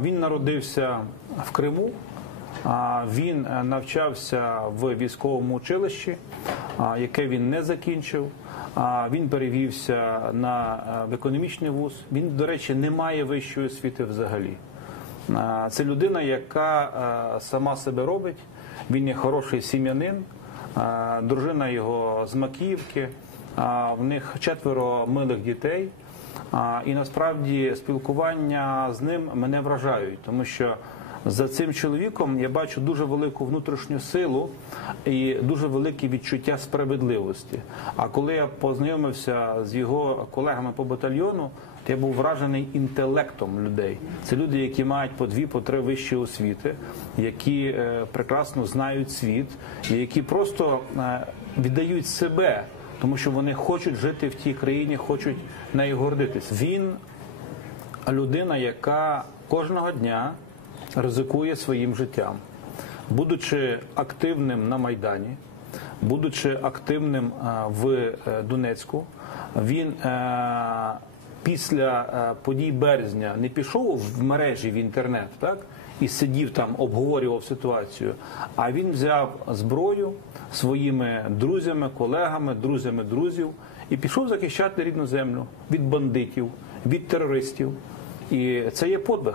Він народився в Криму. Він е, навчався в військовому училищі, яке він не закінчив. Він перевівся на е, в економічний вуз. Він, до речі, не має вищої освіти взагалі. Це людина, яка е, сама себе робить. Він є хороший сім'янин. Дружина його з Макіївки. В них четверо милих дітей. І насправді спілкування з ним мене вражають, тому що за цим чоловіком я бачу дуже велику внутрішню силу і дуже велике відчуття справедливості. А коли я познайомився з його колегами по батальйону, то я був вражений інтелектом людей. Це люди, які мають по дві, по три вищі освіти, які е, прекрасно знають світ, і які просто е, віддають себе тому що вони хочуть жити в тій країні, хочуть нею гордитись. Він людина, яка кожного дня ризикує своїм життям, будучи активним на Майдані, будучи активним в е, Донецьку, він е, після е, подій березня не пішов в мережі в інтернет, так? І сидів там, обговорював ситуацію. А він взяв зброю своїми друзями, колегами, друзями друзів і пішов захищати рідну землю від бандитів, від терористів. І це є подвиг.